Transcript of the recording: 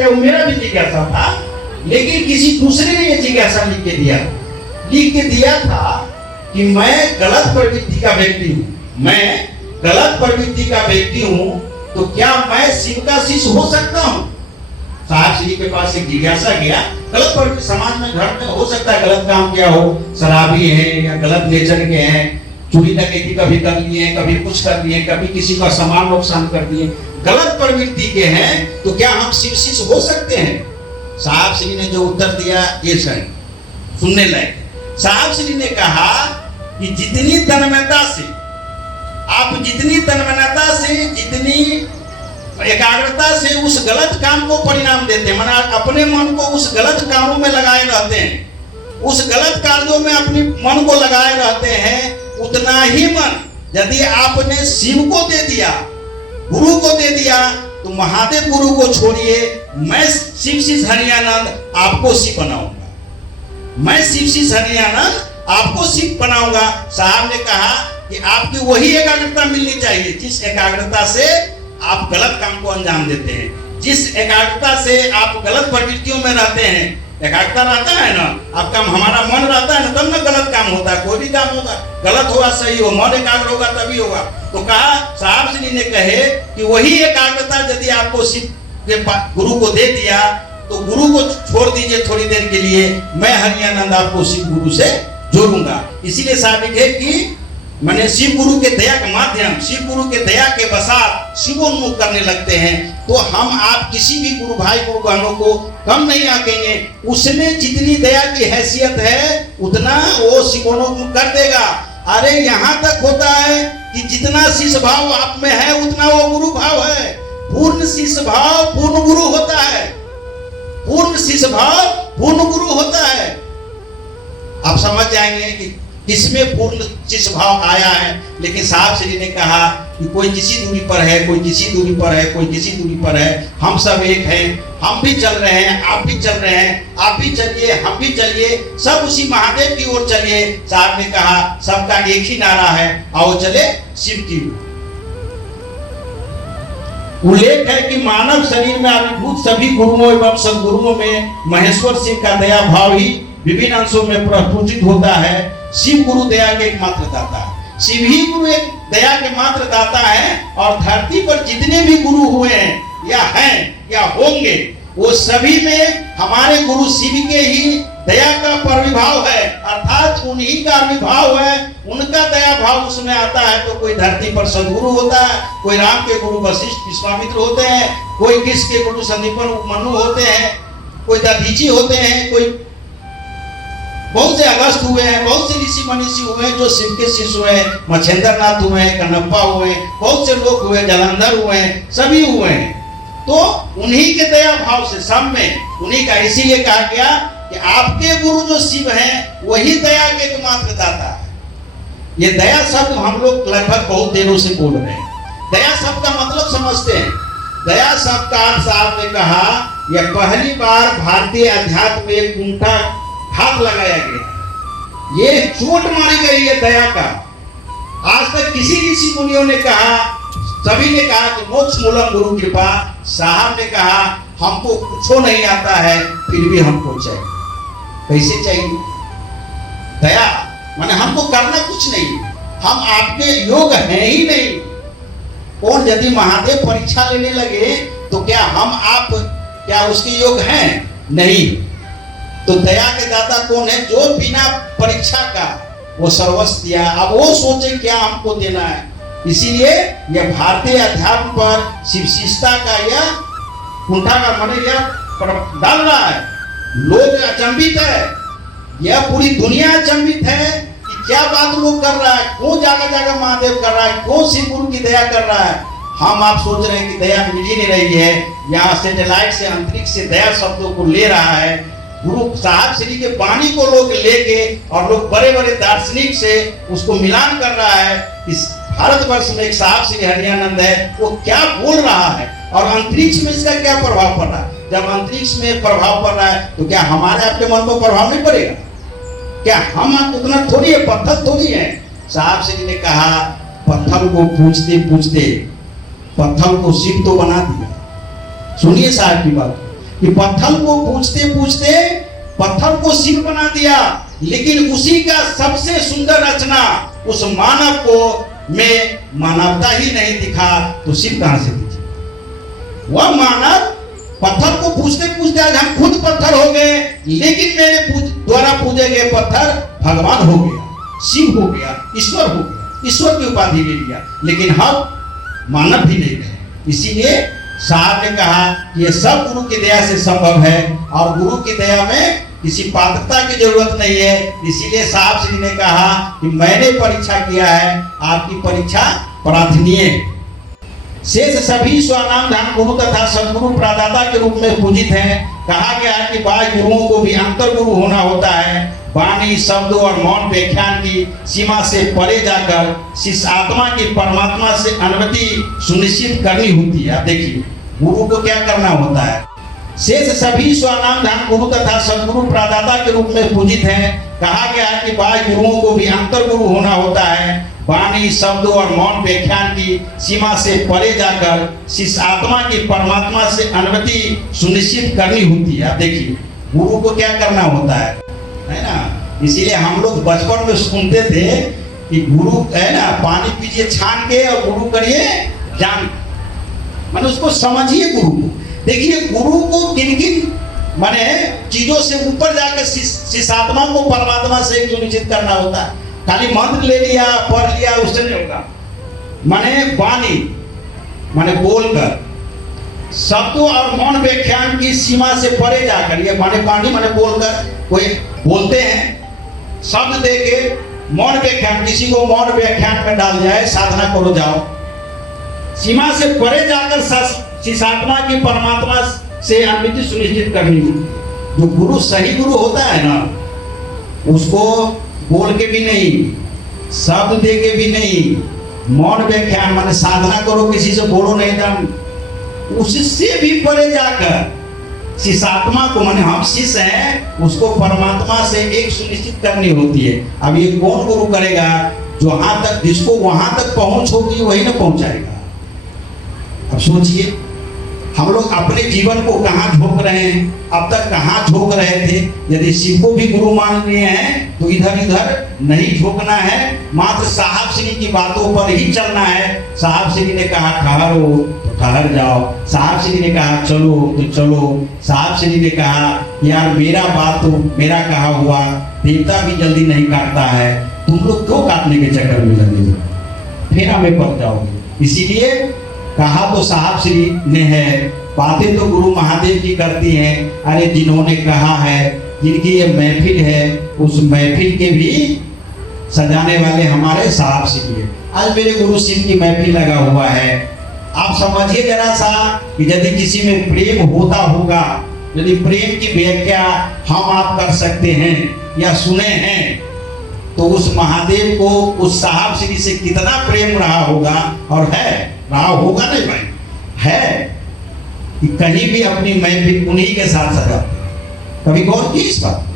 वो मेरा भी जिज्ञासा था, लेकिन किसी दूसरे ने ये जिज्ञासा लिख के दिया था कि मैं गलत प्रवृत्ति का व्यक्ति हूँ, मैं गलत प्रवृत्ति का व्यक्ति हूँ, तो क्या मैं शिव का शिष्य हो सकता हूँ? साहब श्री के पास एक जिज्ञासा गया। गलत प्रवृत्ति समाज में घर में हो सकता है, गलत काम किया हो, शराबी है या गलत नेचर के हैं, चोरी डकैती कभी कर लिए, कभी कुछ कर लिए, कभी किसी का सामान नुकसान कर दिए, गलत प्रवृत्ति के हैं, तो क्या हम शिव शिष्य हो सकते हैं? साहब श्री ने जो उत्तर दिया ये सुनने लायक। साहब श्री ने कहा कि जितनी तन्मयता से आप, जितनी तन्मयता से, जितनी एकाग्रता से उस गलत काम को परिणाम देते हैं, माना अपने मन को उस गलत कामों में लगाए रहते हैं, उस गलत कार्यों में अपने मन को लगाए रहते हैं, उतना ही मन यदि आपने शिव को दे दिया, गुरु को दे दिया, तो महादेव गुरु को छोड़िए, मैं शिव शिष्य हरियानंद आपको शिव बनाऊंगा, मैं शिव शिष्य हरियानंद आपको शिव बनाऊंगा। साहब ने कहा कि आपकी वही एकाग्रता मिलनी चाहिए जिस एकाग्रता से आप गलत काम को अंजाम देते हैं, जिस एकाग्रता से आप गलत प्रवृत्तियों में रहते हैं। एकाग्रता रहता है ना, आपका हमारा मन रहता है ना, तब ना गलत काम होता है। कोई भी काम होगा, गलत होगा सही हो, मन एकाग्र होगा तभी होगा। तो कहा साहब श्री ने कहे कि वही एकाग्रता यदि आपको शिव के गुरु को दे दिया, तो गुरु को छोड़ दीजिए थोड़ी देर के लिए, मैं हरियानंद आपको शिव गुरु से जोड़ूंगा। इसीलिए साहब लिखे कि मैंने शिव गुरु के दया के माध्यम, शिव गुरु के दया के बसात शिवोन्मुख करने लगते हैं, तो हम आप किसी भी गुरु भाई गुरु बहनों को कम नहीं आकेंगे। उसमें जितनी दया की हैसियत है उतना वो शिवोन्मुख कर देगा। अरे यहाँ तक होता है कि जितना शिष्य भाव आप में है उतना वो गुरु भाव है। पूर्ण शिष्य भाव पूर्ण गुरु होता है, पूर्ण शिष्य भाव पूर्ण गुरु होता है। आप समझ जाएंगे कि इसमें पूर्ण शिष्य भाव आया है। लेकिन साहब श्री ने कहा कि कोई किसी दूरी पर है, कोई किसी दूरी पर है, कोई किसी दूरी पर है, हम सब एक हैं, हम भी चल रहे हैं, आप भी चल रहे हैं, आप भी चलिए, हम भी चलिए, सब उसी महादेव की ओर चलिए। साहब ने कहा सबका एक ही नारा है, आओ चले शिव की ओर। उल्लेख है कि मानव शरीर में आविर्भूत सभी गुरुओं एवं सदगुरुओं में महेश्वर शिव का दया भाव ही विभिन्न अंशों में प्रस्फुटित होता है। शिव गुरु दया के एकमात्र दाता है, शिव ही गुरु एक दया के मात्र दाता है। और धरती पर जितने भी गुरु हुए हैं या होंगे, वो सभी में हमारे गुरु शिव के ही दया का प्रविभाव है, अर्थात उन्हीं का आविर्भाव है, उनका दया भाव उसमें आता है। तो कोई धरती पर सदगुरु होता है, कोई राम के गुरु वशिष्ठ विश्वामित्र होते हैं, कोई कृष्ण के गुरु संदीपन मनु होते हैं, कोई दधीची होते हैं, कोई बहुत से अगस्त हुए हैं, बहुत से ऋषि मनीषी हुए हैं जो शिव के शिष्य हुए, मच्छेंद्र नाथ हुए, कन्नप्पा हुए, बहुत से लोग हुए, जलंधर हुए, सभी हुए हैं। तो उन्हीं के दया भाव से सब में उन्हीं का, इसीलिए कहा गया कि आपके गुरु जो शिव हैं वही दया के एकमात्र दाता है। ये दया शब्द हम लोग लगभग बहुत देरों से बोल रहे हैं। दया शब्द का मतलब समझते हैं। दया शब्द का साहब ने कहा यह पहली बार भारतीय अध्यात्म में एक उल्टा हाथ लगाया गया, ये चोट मारी गई है दया का। आज तक किसी ऋषि मुनियों ने कहा, सभी ने कहा कि मोक्ष मूलम गुरु कृपा। साहब ने कहा हमको कुछ नहीं आता है फिर भी हमको चाहिए। कैसे चाहिए? दया माने हमको करना कुछ नहीं, हम आपके योग हैं ही नहीं। और यदि महादेव परीक्षा लेने लगे तो क्या हम आप क्या उसके योग हैं? नहीं। तो दया के दाता कौन है? जो बिना परीक्षा का वो सर्वस्व दिया, अब वो सोचे क्या हमको देना है। इसीलिए यह भारतीय अध्यात्म पर शिवशिष्टता का यह कुंठा का मन यह डाल रहा है। लोग अचंभित है, यह पूरी दुनिया अचंभित है कि क्या बात लोग कर रहा है, क्यों जगह जगह महादेव कर रहा है, क्यों शिव गुरु की दया कर रहा है। हम आप सोच रहे हैं कि दया मिल ही नहीं रही है। यहाँ सैटेलाइट से, अंतरिक्ष से दया शब्दों को ले रहा है। गुरु साहब श्री के वाणी को लोग लेके और लोग बड़े बड़े दार्शनिक से उसको मिलान कर रहा है। इस भारतवर्ष में एक साहब श्री हरियानंद है, वो क्या बोल रहा है और अंतरिक्ष में इसका क्या प्रभाव पड़ रहा है। जब अंतरिक्ष में प्रभाव पड़ रहा है तो क्या हमारे आपके मन पर प्रभाव नहीं पड़ेगा? क्या हम आप उतना थोड़ी है, पत्थर थोड़ी है। साहब श्री ने कहा पत्थर को पूछते पूछते पत्थर को शिव तो बना दिया। सुनिए साहब की बात, कि पत्थर को पूछते पूछते पत्थर को शिव बना दिया, लेकिन उसी का सबसे सुंदर रचना उस मानव को में मानवता ही नहीं दिखा तो शिव कहां से दिखे। वह मानव पत्थर को पूछते पूछते आज हम खुद पत्थर हो गए, लेकिन मेरे द्वारा पूजे गए पत्थर भगवान हो गया, शिव हो गया, ईश्वर हो गया, ईश्वर की उपाधि ले लिया, लेकिन हम मानव भी नहीं रहे। इसीलिए साहब ने कहा कि यह सब गुरु की दया से संभव है और गुरु की दया में किसी पात्रता की जरूरत नहीं है। इसीलिए साहब श्री ने कहा कि मैंने परीक्षा किया है, आपकी परीक्षा प्रार्थनीय है। शेष सभी स्वनाम धाम गुरु तथा सदगुरु प्रदाता के रूप में पूजित हैं। कहा गया है कि बाह्य गुरुओं को भी अंतर गुरु होना होता है। वाणी, शब्द और मौन व्याख्यान की सीमा से परे जाकर शिष्य आत्मा की परमात्मा से अनुमति सुनिश्चित करनी होती है। आप देखिए गुरु को क्या करना होता है। शेष सभी स्वनाम धाम गुरु तथा सदगुरु प्रदाता के रूप में पूजित हैं। कहा गया है कि बाह्य गुरुओं को भी अंतर गुरु होना होता है। वाणी, शब्द और मौन व्याख्यान की सीमा से परे जाकर शिष्य आत्मा की परमात्मा से अनुमति सुनिश्चित करनी होती है। आप देखिए गुरु को क्या करना होता है ना। इसीलिए हम लोग बचपन में सुनते थे कि गुरु है ना, पानी पीजिए छान के और गुरु करिए जान, माने उसको समझिए गुरु को। देखिए गुरु को किन किन माने चीजों से ऊपर जाकर शिष्य आत्मा को परमात्मा से सुनिश्चित करना होता है। खाली मंत्र ले लिया, पढ़ लिया, उससे नहीं होगा। माने वाणी माने बोलकर, शब्द और मौन व्याख्यान की सीमा से परे जाकर, ये माने वाणी माने बोलकर, कोई बोलते हैं शब्द दे के मौन व्याख्यान, किसी को मौन व्याख्यान में डाल जाए, साधना करो जाओ, सीमा से परे जाकर शिष्यात्मा की परमात्मा से अनुमति सुनिश्चित करनी। जो गुरु सही गुरु होता है ना, उसको बोल के भी नहीं, शब्द दे के भी नहीं, मौन व्याख्यान माने साधना करो, किसी से बोलो नहीं था, उससे भी परे जाकर शिष्यात्मा को माने हम शिष्य हैं, उसको परमात्मा से एक सुनिश्चित करनी होती है। अब ये कौन गुरु करेगा? जो वहां तक, जिसको वहां तक पहुंच होगी वही ना पहुंचाएगा। अब सोचिए हम लोग अपने जीवन को कहाँ झोंक रहे हैं, अब तक कहाँ झोंक रहे थे। यदि शिव को भी गुरु मान लिए हैं तो इधर इधर नहीं झोंकना है, मात्र साहब श्री की बातों पर ही चलना है। साहब श्री ने कहा ठहरो तो ठहर जाओ, साहब श्री ने कहा चलो तो चलो, साहब श्री ने कहा यार मेरा बात तो मेरा कहा हुआ देवता भी जल्दी नहीं काटता है, तुम लोग क्यों काटने के चक्कर में लगे, फिर हमें पड़ जाओगे। इसीलिए कहा तो साहब श्री ने है, बातें तो गुरु महादेव की करती हैं। अरे जिन्होंने कहा है, जिनकी ये महफिल है, उस महफिल के भी सजाने वाले हमारे साहब श्री है। आज मेरे गुरु शिव की महफिल लगा हुआ है। आप समझिए जरा सा कि यदि किसी में प्रेम होता होगा, यदि प्रेम की व्याख्या हम आप कर सकते हैं या सुने हैं, तो उस महादेव को उस साहब श्री से कितना प्रेम रहा होगा। और है रहा होगा नहीं भाई, है कि कहीं भी अपनी महफिल उन्हीं के साथ सजाते। कभी गौर की इस बात?